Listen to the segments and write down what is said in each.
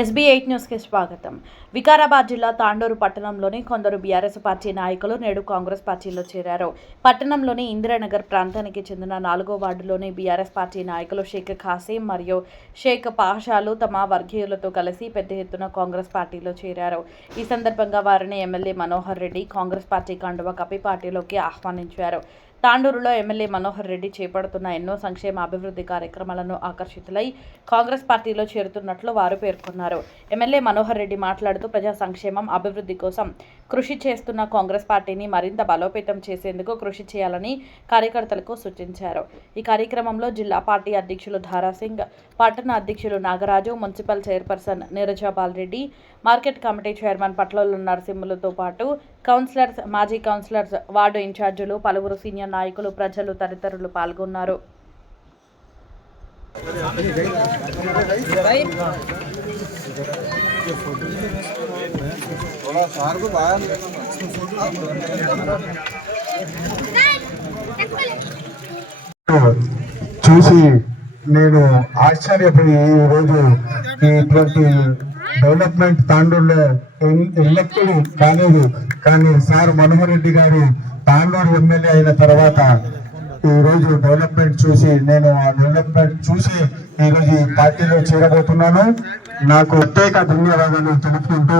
SB8 న్యూస్కి స్వాగతం. వికారాబాద్ జిల్లా తాండూరు పట్టణంలోని కొందరు బీఆర్ఎస్ పార్టీ నాయకులు నేడు కాంగ్రెస్ పార్టీలో చేరారు. పట్టణంలోని ఇందిరానగర్ ప్రాంతానికి చెందిన 4వ వార్డులోని బీఆర్ఎస్ పార్టీ నాయకులు షేక్ ఖాసీం మరియు షేక్ పాషాలు తమ వర్గీయులతో కలిసి పెద్ద ఎత్తున కాంగ్రెస్ పార్టీలో చేరారు. ఈ సందర్భంగా వారిని ఎమ్మెల్యే మనోహర్ రెడ్డి కాంగ్రెస్ పార్టీ కండువా కప్పి పార్టీలోకి ఆహ్వానించారు. తాండూరులో ఎమ్మెల్యే మనోహర్ రెడ్డి చేపడుతున్న ఎన్నో సంక్షేమ అభివృద్ధి కార్యక్రమాలను ఆకర్షితులై కాంగ్రెస్ పార్టీలో చేరుతున్నట్లు వారు పేర్కొన్నారు. ఎమ్మెల్యే మనోహర్ రెడ్డి మాట్లాడుతూ ప్రజా సంక్షేమం అభివృద్ధి కోసం కృషి చేస్తున్న కాంగ్రెస్ పార్టీని మరింత బలోపేతం చేసేందుకు కృషి చేయాలని కార్యకర్తలకు సూచించారు. ఈ కార్యక్రమంలో జిల్లా పార్టీ అధ్యక్షులు ధారాసింగ్, పట్టణ అధ్యక్షులు Nagaraju, municipal chairperson Neerajabal Reddy, market committee chairman Patlolu నరసింహులతో పాటు కౌన్సిలర్స్, మాజీ కౌన్సిలర్స్, వార్డు ఇన్ఛార్జీలు, పలువురు సీనియర్ నాయకులు, ప్రజలు తదితరులు పాల్గొన్నారు. చూసి నేను ఆశ్చర్యపోయి ఈరోజు ఇటువంటి డెవలప్మెంట్ తాండూరులో ఎల్లప్పుడూ కాలేదు. కానీ సార్ మనోహర్ రెడ్డి గారు తాండూరు ఎమ్మెల్యే అయిన తర్వాత ఈరోజు డెవలప్మెంట్ చూసి నేను ఆ డెవలప్మెంట్ చూసి ఈరోజు ఈ పార్టీలో చేరబోతున్నాను. నాకు ప్రత్యేక ధన్యవాదాలు తెలుపుకుంటూ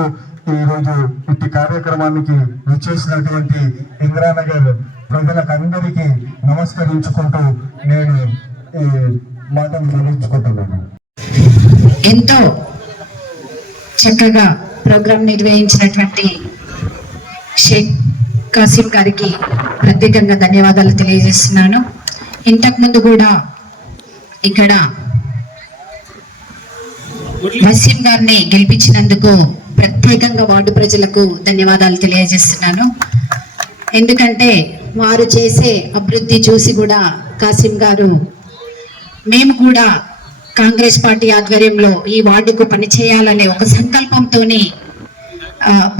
ఈరోజు ఇట్టి కార్యక్రమానికి విచ్చేసినటువంటి ఇందిరానగర్ ప్రజలకు అందరికీ నమస్కరించుకుంటూ నేను ఈ మాటను ముగించుకుంటున్నాను. ఎంతో చక్కగా ప్రోగ్రాం నిర్వహించినటువంటి షేక్ ఖాసీం గారికి ప్రత్యేకంగా ధన్యవాదాలు తెలియజేస్తున్నాను. ఇంతకుముందు కూడా ఇక్కడ వసీం గారిని గెలిపించినందుకు ప్రత్యేకంగా వార్డు ప్రజలకు ధన్యవాదాలు తెలియజేస్తున్నాను. ఎందుకంటే వారు చేసే అభివృద్ధి చూసి కూడా ఖాసీం గారు మేము కూడా కాంగ్రెస్ పార్టీ ఆధ్వర్యంలో ఈ వార్డుకు పనిచేయాలనే ఒక సంకల్పంతోని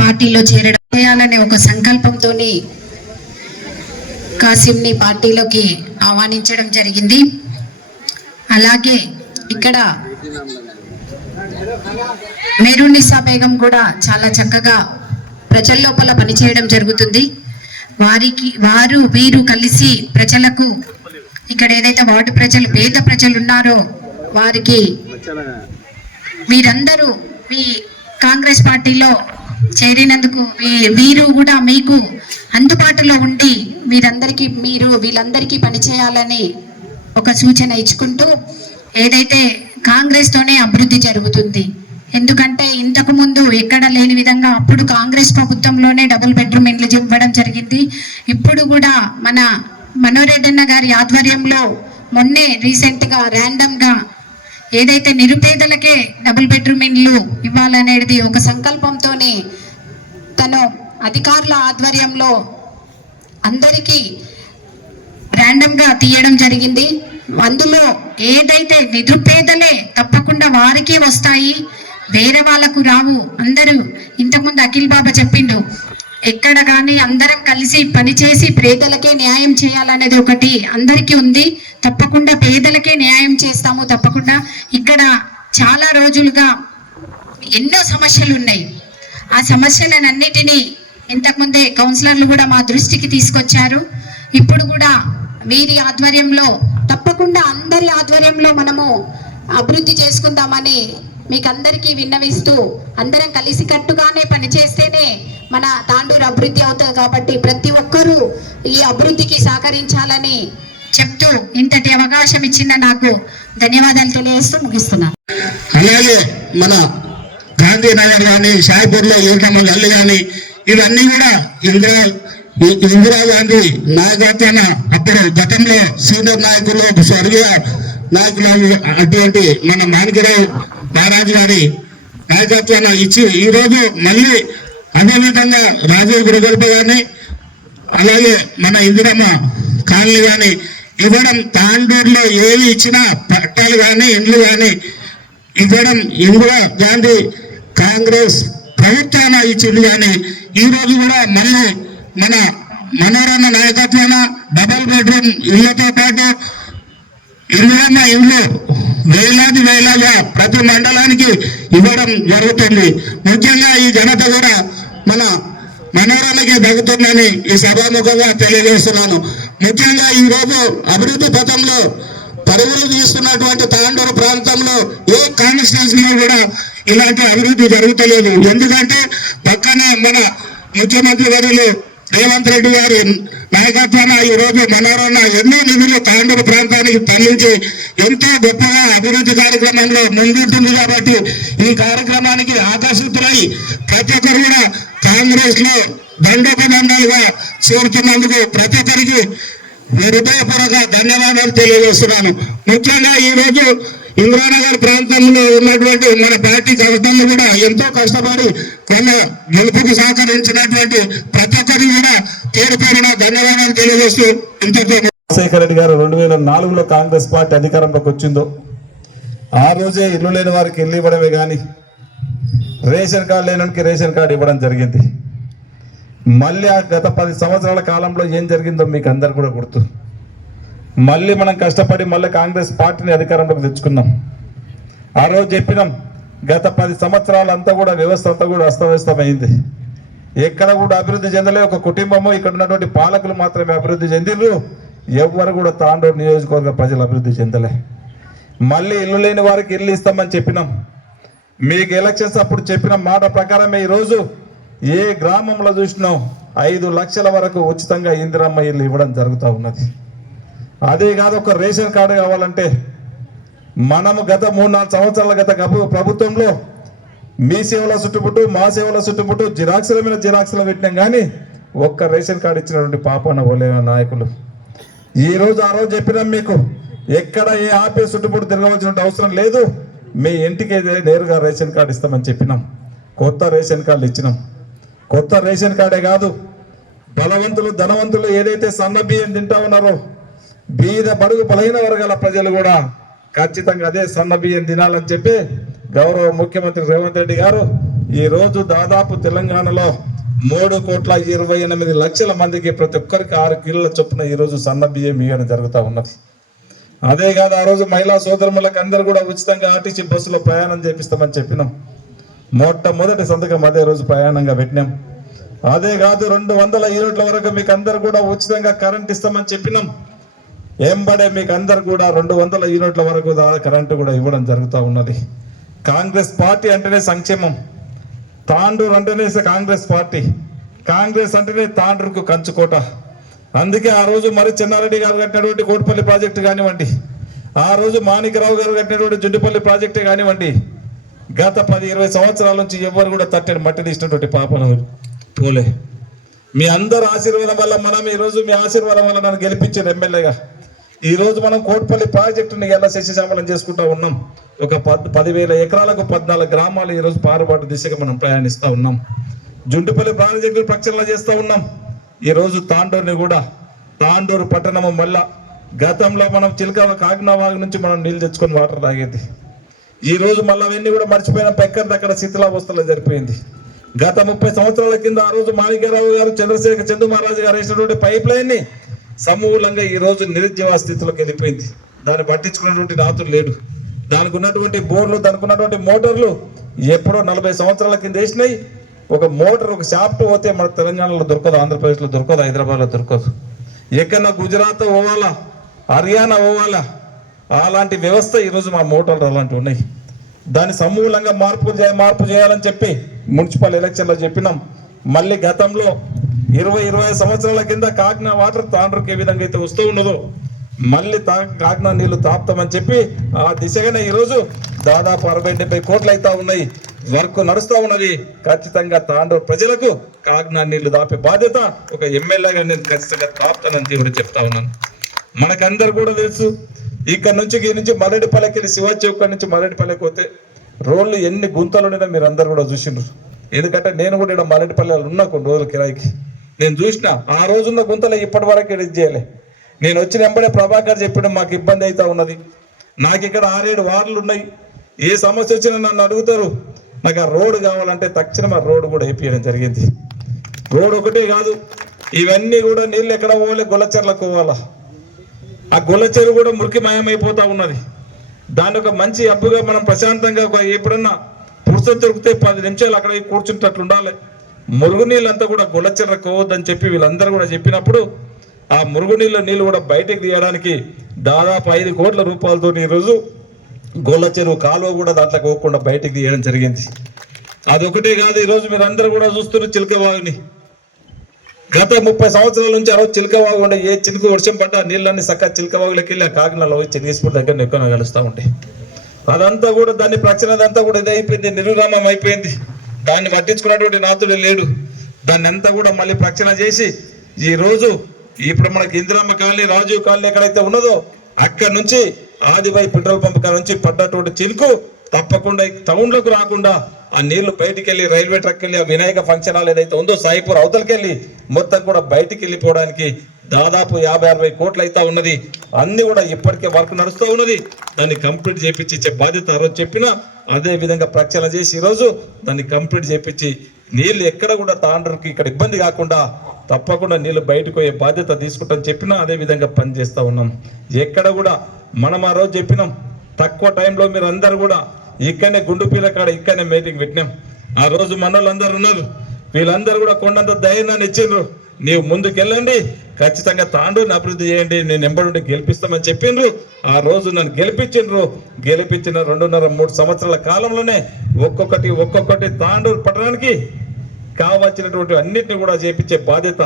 పార్టీలో చేయాలనే ఒక సంకల్పంతోని ఖాసీంని పార్టీలోకి ఆహ్వానించడం జరిగింది. అలాగే ఇక్కడ మెహరున్నిసా బేగం కూడా చాలా చక్కగా ప్రజల లోపల పనిచేయడం జరుగుతుంది. వీరు కలిసి ప్రజలకు ఇక్కడ ఏదైతే వార్డు ప్రజలు, పేద ప్రజలు ఉన్నారో వారికి వీరందరూ మీ కాంగ్రెస్ పార్టీలో చేరినందుకు వీరు కూడా మీకు అందుబాటులో ఉండి వీళ్ళందరికీ పనిచేయాలని ఒక సూచన ఇచ్చుకుంటూ, ఏదైతే కాంగ్రెస్ తోనే అభివృద్ధి జరుగుతుంది. ఎందుకంటే ఇంతకు ముందు ఎక్కడ లేని విధంగా అప్పుడు కాంగ్రెస్ ప్రభుత్వంలోనే డబుల్ బెడ్రూమ్ ఇండ్లు ఇవ్వడం జరిగింది. ఇప్పుడు కూడా మన మనోరెడ్డి గారి ఆధ్వర్యంలో మొన్నే రీసెంట్ గా ర్యాండమ్ గా ఏదైతే నిరుపేదలకే డబుల్ బెడ్రూమ్ ఇండ్లు ఇవ్వాలనేది ఒక సంకల్పంతోనే తను అధికారుల ఆధ్వర్యంలో అందరికీ ర్యాండమ్ గా తీయడం జరిగింది. అందులో ఏదైతే నిరుపేదలే తప్పకుండా వారికే వస్తాయి, వేరే వాళ్ళకు రావు. అందరూ ఇంతకుముందు అఖిల్ బాబా చెప్పిండు, ఎక్కడ కానీ అందరం కలిసి పనిచేసి పేదలకే న్యాయం చేయాలనేది ఒకటి అందరికీ ఉంది. తప్పకుండా పేదలకే న్యాయం చేస్తాము. తప్పకుండా ఇక్కడ చాలా రోజులుగా ఎన్నో సమస్యలు ఉన్నాయి. ఆ సమస్యలన్నిటినీ ఇంతకుముందే కౌన్సిలర్లు కూడా మా దృష్టికి తీసుకొచ్చారు. ఇప్పుడు కూడా వీరి ఆధ్వర్యంలో తప్పకుండా అందరి ఆధ్వర్యంలో మనము అభివృద్ధి చేసుకుందామని మీకు అందరికీ విన్నవిస్తూ, అందరం కలిసికట్టుగానే పనిచేస్తేనే మన తాండూరు అభివృద్ధి అవుతుంది. కాబట్టి ప్రతి ఒక్కరూ ఈ అభివృద్ధికి సహకరించాలని చెప్తూ ఇంతటి అవకాశం ఇచ్చిన నాకు ధన్యవాదాలు తెలియజేస్తూ ముగిస్తున్నాను. అలాగే మన గాంధీనగర్ కానీ, షాయిపూర్లో యువతమ్మ గల్లి కానీ ఇవన్నీ కూడా ఇందిరాగాంధీ నాయకత్వాన అప్పుడు గతంలో సీనియర్ నాయకులు, స్వర్గీయ నాయకులు అటువంటి మన మాణిక్యరావు మహారాజు గారి నాయకత్వాన్ని ఇచ్చి ఈరోజు మళ్ళీ అదేవిధంగా రాజీవ్ గురుగల్ప కానీ, అలాగే మన ఇందిరమ్మ కాలనీ కానీ ఇవ్వడం, తాండూరులో ఏవి ఇచ్చినా పట్టాలు కానీ ఇండ్లు కానీ ఇవ్వడం ఇందిరా గాంధీ కాంగ్రెస్ ప్రభుత్వాన ఇచ్చింది. కానీ ఈరోజు కూడా మళ్ళీ మన మనోరమ నాయకత్వాన డబుల్ బెడ్రూమ్ ఇళ్లతో పాటు ఇందిరమ్మ ఇండ్లు వేలాదిగా ప్రతి మండలానికి ఇవ్వడం జరుగుతుంది. ముఖ్యంగా ఈ ఘనత కూడా మన మనోరాలకే దక్కుతుందని ఈ సభాముఖంగా తెలియజేస్తున్నాను. ముఖ్యంగా ఈ రోజు అభివృద్ధి పథంలో పరుగులు తీస్తున్నటువంటి తాండూరు ప్రాంతంలో ఏ కాన్స్టిట్యూన్సీలో కూడా ఇలాంటి అభివృద్ధి జరుగుతలేదు. ఎందుకంటే పక్కనే మన ముఖ్యమంత్రి వర్యులు రేవంత్ రెడ్డి గారి నాయకత్వాన ఈ రోజు మనోరన్న ఎన్నో నిధులు తాండూరు ప్రాంతానికి తరలించి ఎంతో గొప్పగా అభివృద్ధి కార్యక్రమంలో ముందుంటుంది. కాబట్టి ఈ కార్యక్రమానికి ఆకర్షితులై ప్రతి ఒక్కరు కూడా కాంగ్రెస్ లో దండోపదండాలుగా చేరుతున్నందుకు ప్రతి ఒక్కరికి హృదయపూర్వక ధన్యవాదాలు తెలియజేస్తున్నాను. ముఖ్యంగా ఈ రోజు ఇంద్రానగర్ ప్రాంతంలో ఉన్నటువంటి మన పార్టీ జగతంలో కూడా ఎంతో కష్టపడి కొన్న గెలుపుకు సహకరించినటువంటి ప్రతి ఒక్కరికి కూడా పేరు పేరున ధన్యవాదాలు తెలియజేస్తూ ఇంతతో రాజశేఖర రెడ్డి గారు 2004లో కాంగ్రెస్ పార్టీ అధికారంలోకి వచ్చిందో ఆ రోజే ఇల్లు లేని వారికి ఇల్లు ఇవ్వడమే కానీ రేషన్ కార్డు లేనికి రేషన్ కార్డు ఇవ్వడం జరిగింది. మళ్ళీ ఆ గత 10 సంవత్సరాల కాలంలో ఏం జరిగిందో మీకు అందరు కూడా గుర్తు. మళ్ళీ మనం కష్టపడి మళ్ళీ కాంగ్రెస్ పార్టీని అధికారంలోకి తెచ్చుకున్నాం. ఆ రోజు చెప్పినాం గత 10 సంవత్సరాలంతా కూడా వ్యవస్థ అంతా కూడా అస్తవ్యస్తమైంది. ఎక్కడ కూడా అభివృద్ధి చెందలే. ఒక కుటుంబము ఇక్కడ ఉన్నటువంటి పాలకులు మాత్రమే అభివృద్ధి చెందిర్రు. ఎవ్వరు కూడా తాండూరు నియోజకవర్గ ప్రజలు అభివృద్ధి చెందలే. మళ్ళీ ఇల్లు లేని వారికి ఇల్లు ఇస్తామని చెప్పినాం. మీకు ఎలక్షన్స్ అప్పుడు చెప్పిన మాట ప్రకారమే ఈరోజు ఏ గ్రామంలో చూసినాం 5 లక్షల వరకు ఉచితంగా ఇందిరమ్మ ఇల్లు ఇవ్వడం జరుగుతూ ఉన్నది. అదే కాదు, ఒక రేషన్ కార్డు కావాలంటే మనము గత 3-4 సంవత్సరాల గత ప్రభుత్వంలో మీ సేవల చుట్టుముట్టు మా సేవల చుట్టుముట్టు జిరాక్సుల మీద జిరాక్సులు పెట్టినాం కానీ ఒక్క రేషన్ కార్డు ఇచ్చినటువంటి పాపన ఓలే నాయకులు. ఈ రోజు ఆ రోజు చెప్పినాం మీకు ఎక్కడ ఏ ఆఫీస్ చుట్టుముట్టు తిరగవలసిన అవసరం లేదు, మీ ఇంటికి నేరుగా రేషన్ కార్డు ఇస్తామని చెప్పినాం. కొత్త రేషన్ కార్డులు ఇచ్చినాం. కొత్త రేషన్ కార్డే కాదు, బలవంతులు ధనవంతులు ఏదైతే సన్న బియ్యం తింటా ఉన్నారో బీద బడుగు బలహీన వర్గాల ప్రజలు కూడా ఖచ్చితంగా అదే సన్న బియ్యం తినాలని చెప్పి గౌరవ ముఖ్యమంత్రి రేవంత్ రెడ్డి గారు ఈ రోజు దాదాపు తెలంగాణలో 3,28,00,000 మందికి ప్రతి ఒక్కరికి 6 కిలోల చొప్పున ఈ రోజు సన్న బియ్యం ఇవ్వడం జరుగుతూ ఉన్నది. అదే కాదు, ఆ రోజు మహిళా సోదరులకు అందరూ కూడా ఉచితంగా ఆర్టీసీ బస్సులో ప్రయాణం చేపిస్తామని చెప్పినాం. మొట్టమొదటి సంతకం అదే రోజు ప్రయాణంగా పెట్టినాం. అదే కాదు, 200 యూనిట్ల వరకు మీకు అందరు కూడా ఉచితంగా కరెంట్ ఇస్తామని చెప్పినాం. ఎంబడే మీకు అందరు కూడా 200 యూనిట్ల వరకు కరెంటు కూడా ఇవ్వడం జరుగుతూ ఉన్నది. కాంగ్రెస్ పార్టీ అంటేనే సంక్షేమం. తాండూరు అంటేనే కాంగ్రెస్ పార్టీ. కాంగ్రెస్ అంటేనే తాండూరుకు కంచుకోట. అందుకే ఆ రోజు మరి చెన్నారెడ్డి గారు కట్టినటువంటి కోటిపల్లి ప్రాజెక్టు కానివ్వండి, ఆ రోజు మాణికరావు గారు కట్టినటువంటి జుండిపల్లి ప్రాజెక్టే కానివ్వండి, గత 10-20 సంవత్సరాల నుంచి ఎవరు కూడా తట్టని మట్టి తీసినటువంటి పాపను పోలే. మీ అందరు ఆశీర్వాదం వల్ల మనం ఈరోజు మీ ఆశీర్వాదం వల్ల నన్ను గెలిపించారు ఎమ్మెల్యేగా. ఈ రోజు మనం కోటిపల్లి ప్రాజెక్టుని ఎలా శశిశామలం చేసుకుంటా ఉన్నాం. ఒక 10,000 ఎకరాలకు 14 గ్రామాలు ఈరోజు పారుబాటు దిశగా మనం ప్రయాణిస్తూ ఉన్నాం. జుండిపల్లి ప్రాజెక్టు ప్రక్షాళన చేస్తూ ఉన్నాం. ఈరోజు తాండూరుని కూడా తాండూరు పట్టణము మళ్ళా గతంలో మనం చిలక కాకినావాగు నుంచి మనం నీళ్ళు తెచ్చుకొని వాటర్ తాగేది. ఈ రోజు మళ్ళీ అవన్నీ కూడా మర్చిపోయిన ఎక్కడిదక్కడ శిథిలావస్థలో జరిపోయింది. గత 30 సంవత్సరాల కింద ఆ రోజు మాణిక్యరావు గారు చంద్ర మహారాజు గారు వేసినటువంటి పైప్ లైన్ ని సమూలంగా ఈ రోజు నిరుద్యోగ స్థితిలోకి వెళ్ళిపోయింది. దాన్ని పట్టించుకున్నటువంటి నాతులు లేడు. దానికి ఉన్నటువంటి బోర్లు, దానికి ఉన్నటువంటి మోటార్లు ఎప్పుడో 40 సంవత్సరాల కింద వేసినాయి. ఒక మోటార్, ఒక షాఫ్ట్ పోతే మన తెలంగాణలో దొరకదు, ఆంధ్రప్రదేశ్లో దొరకదు, హైదరాబాద్లో దొరకదు. ఎక్కడన్నా గుజరాత్ పోవాలా, హర్యానా పోవాలా, అలాంటి వ్యవస్థ ఈరోజు మా మోటార్లు అలాంటివి ఉన్నాయి. దాన్ని సమూలంగా మార్పు చేయాలని చెప్పి మున్సిపల్ ఎలక్షన్లో చెప్పినాం. మళ్ళీ గతంలో 20-25 సంవత్సరాల కింద కాకినా వాటర్ తాండ్రుకి ఏ విధంగా అయితే వస్తూ ఉన్నదో మళ్ళీ కాకినా నీళ్లు తాపుతామని చెప్పి ఆ దిశగానే ఈరోజు దాదాపు 60-70 కోట్లు అవుతా ఉన్నాయి. వర్క్ నడుస్తూ ఉన్నది. ఖచ్చితంగా తాండూరు ప్రజలకు కాకినా నీళ్లు దాపే బాధ్యత ఒక ఎమ్మెల్యేగా నేను ఖచ్చితంగా తాపుతానని తీవ్ర చెప్తా ఉన్నాను. మనకందరు కూడా తెలుసు, ఇక్కడ నుంచి మల్లెడిపల్లెకి వెళ్ళి శివాజీ చౌక్ నుంచి మల్లెడిపల్లెకి పోతే రోడ్లు ఎన్ని గుంతలు ఉండేదో మీరు అందరు కూడా చూసిండ్రు. ఎందుకంటే నేను కూడా ఇక్కడ మల్లెడిపల్లెలు ఉన్నా కొన్ని రోజుల కిరాయికి నేను చూసిన. ఆ రోజున్న గుంతలు ఇప్పటి వరకు ఎడిట్ చేయలే. నేను వచ్చిన వెంబడే ప్రభాకర్ చెప్పిన మాకు ఇబ్బంది అవుతా ఉన్నది, నాకు ఇక్కడ 6-7 వార్డులు ఉన్నాయి, ఏ సమస్య వచ్చినా నన్ను అడుగుతారు, నాకు ఆ రోడ్డు కావాలంటే తక్షణం ఆ రోడ్డు కూడా వేయించడం జరిగింది. రోడ్డు ఒకటే కాదు, ఇవన్నీ కూడా నీళ్ళు ఎక్కడ పోవాలి, గొల్లచెర్లకు పోవాలా. ఆ గొల్లచెరు కూడా మురికిమయమైపోతా ఉన్నది. దాని ఒక మంచి హబ్బుగా మనం ప్రశాంతంగా ఎప్పుడన్నా పురుషం దొరికితే 10 నిమిషాలు అక్కడ కూర్చుంటట్లు ఉండాలి. మురుగునీళ్ళంతా కూడా గుల్లచెర్ర కోవద్దని చెప్పి వీళ్ళందరూ కూడా చెప్పినప్పుడు ఆ నీళ్ళు కూడా బయటకు తీయడానికి దాదాపు 5 కోట్ల రూపాయలతో ఈరోజు గొల్ల చెరువు కాలువ కూడా దాంట్లో పోకుండా బయటకు తీయడం జరిగింది. అదొకటే కాదు, ఈరోజు మీరు అందరూ కూడా చూస్తున్నారు చిలకవాగుని. గత 30 సంవత్సరాల నుంచి ఆ రోజు చిలకవాగు ఉండే ఏ చినుకు వర్షం పడ్డా నీళ్ళన్నీ చక్కగా చిలకవాగులకి వెళ్ళి ఆ కాకినాడలో పోయి చెన్నగేశ్వర దగ్గర ఎక్కువ కలుస్తూ ఉంటాయి. అదంతా కూడా దాన్ని ప్రచనదంతా కూడా ఇదైపోయింది, నిర్విరామం అయిపోయింది. దాన్ని పట్టించుకున్నటువంటి నాతుడే లేడు. దాన్ని అంతా కూడా మళ్ళీ ప్రక్షణ చేసి ఈ రోజు ఇప్పుడు మనకి ఇందిరమ్మ కాలనీ, రాజీవ్ కాలనీ ఎక్కడైతే ఉన్నదో అక్కడి నుంచి ఆదివాయి పెట్రోల్ పంప్ కాడ నుంచి పడ్డటువంటి చినుకు తప్పకుండా టౌన్లోకి రాకుండా ఆ నీళ్లు బయటికి వెళ్ళి రైల్వే ట్రాక్ వెళ్ళి ఆ వినాయక ఫంక్షన్ హాల్ ఏదైతే ఉందో సాయిపూర్ అవతలకి వెళ్ళి మొత్తం కూడా బయటికి వెళ్ళిపోవడానికి దాదాపు 50-60 కోట్లు అయితే ఉన్నది. అన్ని కూడా ఇప్పటికే వర్క్ నడుస్తూ ఉన్నది. దాన్ని కంప్లీట్ చేపించి ఇచ్చే బాధ్యత ఆ రోజు చెప్పినా అదే విధంగా ప్రక్షాళన చేసి ఈరోజు దాన్ని కంప్లీట్ చేపించి నీళ్లు ఎక్కడ కూడా తాండ్రుకి ఇక్కడ ఇబ్బంది కాకుండా తప్పకుండా నీళ్లు బయటకు పోయే బాధ్యత తీసుకుంటామని చెప్పినా అదే విధంగా పనిచేస్తూ ఉన్నాం. ఎక్కడ కూడా మనం ఆ రోజు చెప్పినాం తక్కువ టైంలో మీరు అందరు కూడా ఇక్కడనే గుండుపీల కాడ ఇక్కడనే మీటింగ్ పెట్టినాం. ఆ రోజు మనోళ్ళందరూ ఉన్నారు, వీళ్ళందరూ కూడా కొండంత ధైర్యాన్ని ఇచ్చిండ్రు. నీవు ముందుకెళ్ళండి, ఖచ్చితంగా తాండూరుని అభివృద్ధి చేయండి, నేను ఎంబడి గెలిపిస్తామని చెప్పిండ్రు. ఆ రోజు నన్ను గెలిపించిన 2.5-3 సంవత్సరాల కాలంలోనే ఒక్కొక్కటి తాండూరు పట్టణానికి కావాల్సినటువంటి అన్నిటిని కూడా చేపించే బాధ్యత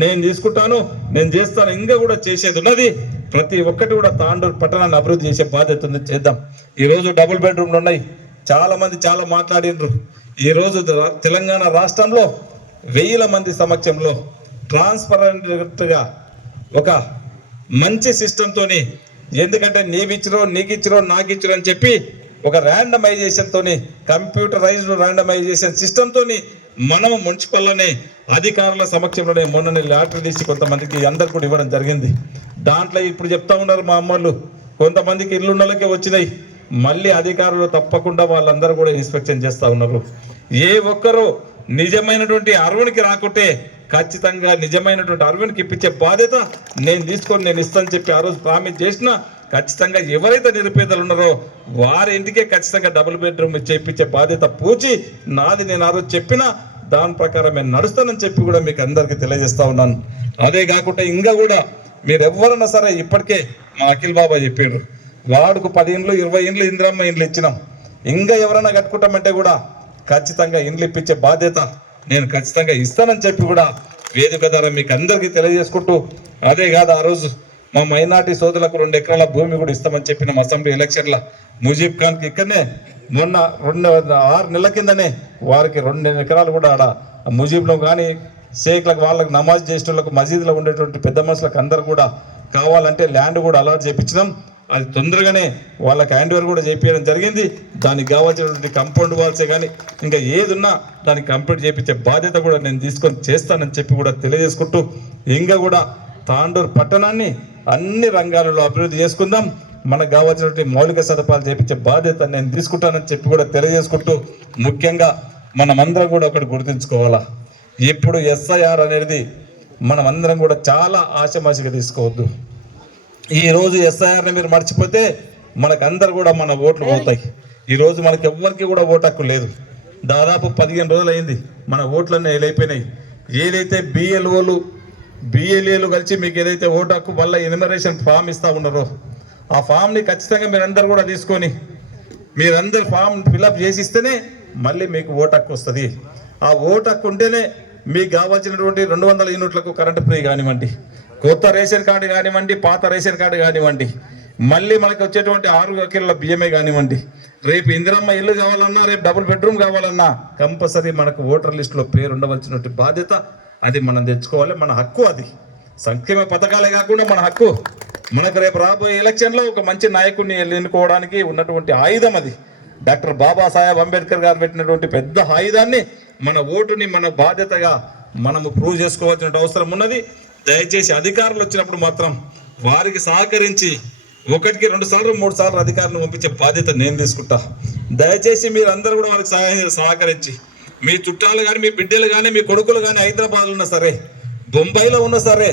నేను తీసుకుంటాను, నేను చేస్తాను. ఇంకా కూడా చేసేది ఉన్నది. ప్రతి ఒక్కటి కూడా తాండూరు పట్టణాన్ని అభివృద్ధి చేసే బాధ్యత ఉంది, చేద్దాం. ఈరోజు డబుల్ బెడ్రూమ్లు ఉన్నాయి, చాలా మంది చాలా మాట్లాడినరు. ఈరోజు తెలంగాణ రాష్ట్రంలో 1000 మంది సమక్షంలో ట్రాన్స్పరెంట్గా ఒక మంచి సిస్టంతోని, ఎందుకంటే నీవిచ్చిరో నీకిచ్చిరో నాకిచ్చిరో అని చెప్పి ఒక ర్యాండమైజేషన్తోని, కంప్యూటరైజ్డ్ ర్యాండమైజేషన్ సిస్టంతోని మనము మున్సిపల్లోనే అధికారుల సమక్షంలోనే మొన్ననే లాటరీ తీసి కొంతమందికి అందరు కూడా ఇవ్వడం జరిగింది. దాంట్లో ఇప్పుడు చెప్తా ఉన్నారు మా అమ్మలు, కొంతమందికి ఇల్లున్నోళ్ళకే వచ్చినాయి. మళ్ళీ అధికారులు తప్పకుండా వాళ్ళందరూ కూడా ఇన్స్పెక్షన్ చేస్తూ ఉన్నారు. ఏ ఒక్కరూ నిజమైనటువంటి అర్హునికి రాకుంటే ఖచ్చితంగా నిజమైనటువంటి అర్హునికి ఇప్పించే బాధ్యత నేను ఇస్తానని చెప్పి ఆ రోజు ప్రామిస్ చేసిన ఖచ్చితంగా ఎవరైతే నిరుపేదలు ఉన్నారో వారి ఇంటికే ఖచ్చితంగా డబుల్ బెడ్రూమ్ చేయించే బాధ్యత పూచి నాది. నేను ఆ రోజు చెప్పిన దాని ప్రకారం నేను నడుస్తానని చెప్పి కూడా మీకు అందరికీ తెలియజేస్తా ఉన్నాను. అదే కాకుండా ఇంకా కూడా మీరు ఎవరన్నా సరే, ఇప్పటికే మా అఖిల్ బాబా చెప్పారు, వాడుకు 10 ఇండ్లు 20 ఇండ్లు ఇందిరమ్మ ఇండ్లు ఇచ్చినాం. ఇంకా ఎవరైనా కట్టుకుంటామంటే కూడా ఖచ్చితంగా ఇండ్లు ఇప్పించే బాధ్యత నేను ఖచ్చితంగా ఇస్తానని చెప్పి కూడా వేదిక ద్వారా మీకు అందరికీ తెలియజేసుకుంటూ, అదే కాదు ఆ రోజు మా మైనార్టీ సోదరులకు 2 ఎకరాల భూమి కూడా ఇస్తామని చెప్పిన అసెంబ్లీ ఎలక్షన్ల ముజీబ్ ఖాన్కి ఇక్కడనే మొన్న 6 నెలల కిందనే వారికి 2 ఎకరాలు కూడా ఆడ ముజీబ్లో కానీ షేక్లకు వాళ్ళకు నమాజ్ చేసేటోళ్ళకు మసీదులో ఉండేటువంటి పెద్ద మనుషులకు అందరు కూడా కావాలంటే ల్యాండ్ కూడా అలాట్ చేయించినాం. అది తొందరగానే వాళ్ళకి హ్యాండ్ ఓవర్ కూడా చేయించడం జరిగింది. దానికి కావాల్సినటువంటి కాంపౌండ్ వాల్సే కానీ ఇంకా ఏదున్నా దానికి కంప్లీట్ చేయించే బాధ్యత కూడా నేను తీసుకొని చేస్తానని చెప్పి కూడా తెలియజేసుకుంటూ, ఇంకా కూడా తాండూరు పట్టణాన్ని అన్ని రంగాలలో అభివృద్ధి చేసుకుందాం. మనకు కావాల్సినటువంటి మౌలిక సదుపాయాలు చేయించే బాధ్యత నేను తీసుకుంటానని చెప్పి కూడా తెలియజేసుకుంటూ, ముఖ్యంగా మనమందరం కూడా ఒకటి గుర్తుంచుకోవాలా, ఇప్పుడు SIR అనేది మనం అందరం కూడా చాలా ఆశమాషిగా తీసుకోవద్దు. ఈరోజు SIRని మీరు మర్చిపోతే మనకందరు కూడా మన ఓట్లు పోతాయి. ఈరోజు మనకి ఎవ్వరికి కూడా ఓటు హక్కు లేదు. దాదాపు 15 రోజులు అయింది మన ఓట్లన్నీ వెళ్ళైపోయినాయి. ఏదైతే BLAలు కలిసి మీకు ఏదైతే ఓటు హక్కు వల్ల ఎన్యుమరేషన్ ఫామ్ ఇస్తూ ఉన్నారో ఆ ఫామ్ని ఖచ్చితంగా మీరందరూ కూడా తీసుకొని మీరందరు ఫామ్ ఫిలప్ చేసి ఇస్తేనే మళ్ళీ మీకు ఓటు హక్కు వస్తుంది. ఆ ఓటు హక్కు ఉంటేనే మీకు కావాల్సినటువంటి 200 యూనిట్లకు కరెంటు ఫ్రీ కానివ్వండి, కొత్త రేషన్ కార్డు కానివ్వండి, పాత రేషన్ కార్డు కానివ్వండి, మళ్ళీ మనకి వచ్చేటువంటి 6 కిలోల బియ్యమే కానివ్వండి, రేపు ఇందిరమ్మ ఇల్లు కావాలన్నా, రేపు డబుల్ బెడ్రూమ్ కావాలన్నా కంపల్సరీ మనకు ఓటర్ లిస్టులో పేరు ఉండవలసినటువంటి బాధ్యత అది మనం తెచ్చుకోవాలి. మన హక్కు అది. సంక్షేమ పథకాలే కాకుండా మన హక్కు. మనకు రేపు రాబోయే ఎలక్షన్లో ఒక మంచి నాయకుడిని ఎన్నుకోవడానికి ఉన్నటువంటి ఆయుధం అది. డాక్టర్ బాబాసాహెబ్ అంబేద్కర్ గారు పెట్టినటువంటి పెద్ద ఆయుధాన్ని, మన ఓటుని మన బాధ్యతగా మనము ప్రూవ్ చేసుకోవాల్సిన అవసరం ఉన్నది. దయచేసి అధికారులు వచ్చినప్పుడు మాత్రం వారికి సహకరించి 1కి 2 సార్లు 3 సార్లు అధికారులను పంపించే బాధ్యత నేను తీసుకుంటా. దయచేసి మీరు అందరూ కూడా వారికి సహకరించి, మీ చుట్టాలు కానీ, మీ బిడ్డలు కానీ, మీ కొడుకులు కానీ హైదరాబాద్లో ఉన్నా సరే, బొంబాయిలో ఉన్నా సరే,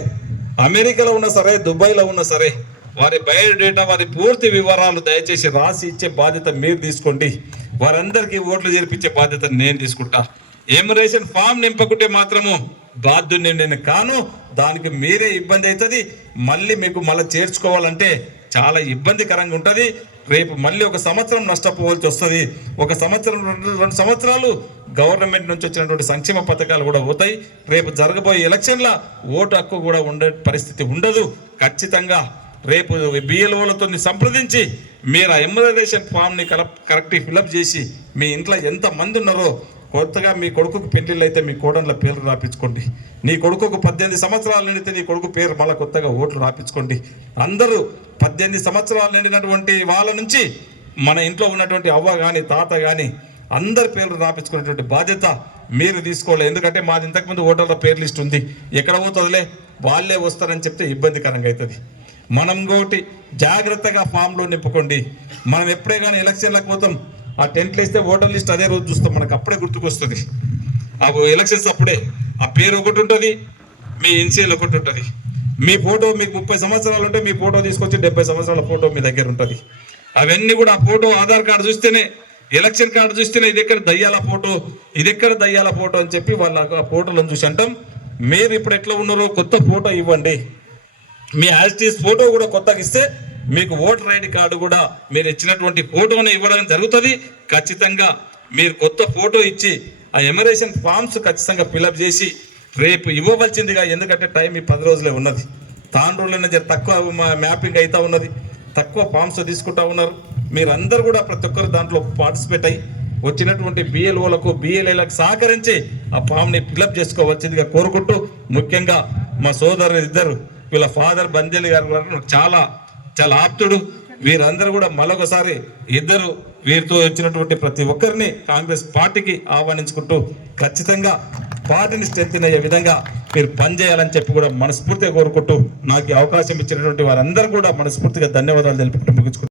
అమెరికాలో ఉన్నా సరే, దుబాయ్లో ఉన్నా సరే, వారి బయోడేటా, వారి పూర్తి వివరాలు దయచేసి రాసి ఇచ్చే బాధ్యత మీరు తీసుకోండి. వారందరికీ ఓట్లు చేర్పించే బాధ్యత నేను తీసుకుంటా. ఎమ్యునరేషన్ ఫామ్ నింపకుంటే మాత్రము బాధ్యుని నేను కాను. దానికి మీరే ఇబ్బంది అవుతుంది. మళ్ళీ మీకు మళ్ళీ చేర్చుకోవాలంటే చాలా ఇబ్బందికరంగా ఉంటుంది. రేపు మళ్ళీ ఒక సంవత్సరం నష్టపోవాల్సి వస్తుంది. ఒక సంవత్సరం 2 సంవత్సరాలు గవర్నమెంట్ నుంచి వచ్చినటువంటి సంక్షేమ పథకాలు కూడా పోతాయి. రేపు జరగబోయే ఎలక్షన్ల ఓటు హక్కు కూడా ఉండే పరిస్థితి ఉండదు. ఖచ్చితంగా రేపు బిఎల్ఓలతో సంప్రదించి మీరు ఆ ఎమ్యునరేషన్ ఫామ్ని కరెక్ట్ ఫిలప్ చేసి మీ ఇంట్లో ఎంత మంది ఉన్నారో కొత్తగా మీ కొడుకుకు పెళ్లిళ్ళు అయితే మీ కోడళ్ళ పేర్లు రాపించుకోండి. నీ కొడుకుకు 18 సంవత్సరాలు నిండితే నీ కొడుకు పేరు మళ్ళీ కొత్తగా ఓట్లు రాపించుకోండి. అందరూ 18 సంవత్సరాలు నిండినటువంటి వాళ్ళ నుంచి మన ఇంట్లో ఉన్నటువంటి అవ్వ కానీ తాత కానీ అందరి పేర్లు రాపించుకునేటువంటి బాధ్యత మీరు తీసుకోవాలి. ఎందుకంటే మాది ఇంతకుముందు ఓటర్ల పేర్ లిస్ట్ ఉంది. ఎక్కడ పోతుందిలే వాళ్ళే వస్తారని చెప్తే ఇబ్బందికరంగా అవుతుంది. మనం ఇంకోటి జాగ్రత్తగా ఫామ్లో నింపుకోండి. మనం ఎప్పుడే కానీ ఎలక్షన్లకు పోతాం, ఆ టెంట్లు వేస్తే ఓటర్ లిస్ట్ అదే రోజు చూస్తాం, మనకు అప్పుడే గుర్తుకొస్తుంది. ఆ ఎలక్షన్స్ అప్పుడే ఆ పేరు ఒకటి ఉంటుంది, మీ ఇన్సియల్ ఒకటి ఉంటుంది. మీ ఫోటో మీకు 30 సంవత్సరాలు ఉంటే మీ ఫోటో తీసుకొచ్చి 70 సంవత్సరాల ఫోటో మీ దగ్గర ఉంటుంది. అవన్నీ కూడా ఆ ఫోటో ఆధార్ కార్డు చూస్తేనే, ఎలక్షన్ కార్డు చూస్తేనే ఇది ఎక్కడ దయ్యాల ఫోటో, ఇది ఎక్కడ దయ్యాల ఫోటో అని చెప్పి వాళ్ళ ఆ ఫోటోలను చూసి అంటాం. మీరు ఇప్పుడు ఎట్లా ఉన్నారో కొత్త ఫోటో ఇవ్వండి. మీ యాజిటీస్ ఫోటో కూడా కొత్తగా ఇస్తే మీకు ఓటర్ ఐడి కార్డు కూడా మీరు ఇచ్చినటువంటి ఫోటోని ఇవ్వడం జరుగుతుంది. ఖచ్చితంగా మీరు కొత్త ఫోటో ఇచ్చి ఆ ఎమ్యునరేషన్ ఫామ్స్ ఖచ్చితంగా ఫిలప్ చేసి రేపు ఇవ్వవలసిందిగా. ఎందుకంటే టైం ఈ 10 రోజులే ఉన్నది. తాండ్రులోనే తక్కువ మ్యాపింగ్ అవుతా ఉన్నది, తక్కువ ఫామ్స్ తీసుకుంటా ఉన్నారు. మీరందరూ కూడా ప్రతి ఒక్కరు దాంట్లో పార్టిసిపేట్ అయ్యి వచ్చినటువంటి బిఎల్ఓలకు బిఎల్ఏలకు సహకరించి ఆ ఫామ్ని ఫిలప్ చేసుకోవలసిందిగా కోరుకుంటూ, ముఖ్యంగా మా సోదరులు ఇద్దరు, వీళ్ళ ఫాదర్ బందేలి గారు చాలా చాలా ఆప్తుడు. వీరందరూ కూడా మరొకసారి ఇద్దరు వీరితో వచ్చినటువంటి ప్రతి ఒక్కరిని కాంగ్రెస్ పార్టీకి ఆహ్వానించుకుంటూ ఖచ్చితంగా పార్టీని స్ట్రెంథెన్ అయ్యే విధంగా మీరు పనిచేయాలని చెప్పి కూడా మనస్ఫూర్తిగా కోరుకుంటూ నాకు అవకాశం ఇచ్చినటువంటి వారందరూ కూడా మనస్ఫూర్తిగా ధన్యవాదాలు తెలుపుకుంటూ ముగించుకుంటున్నాను.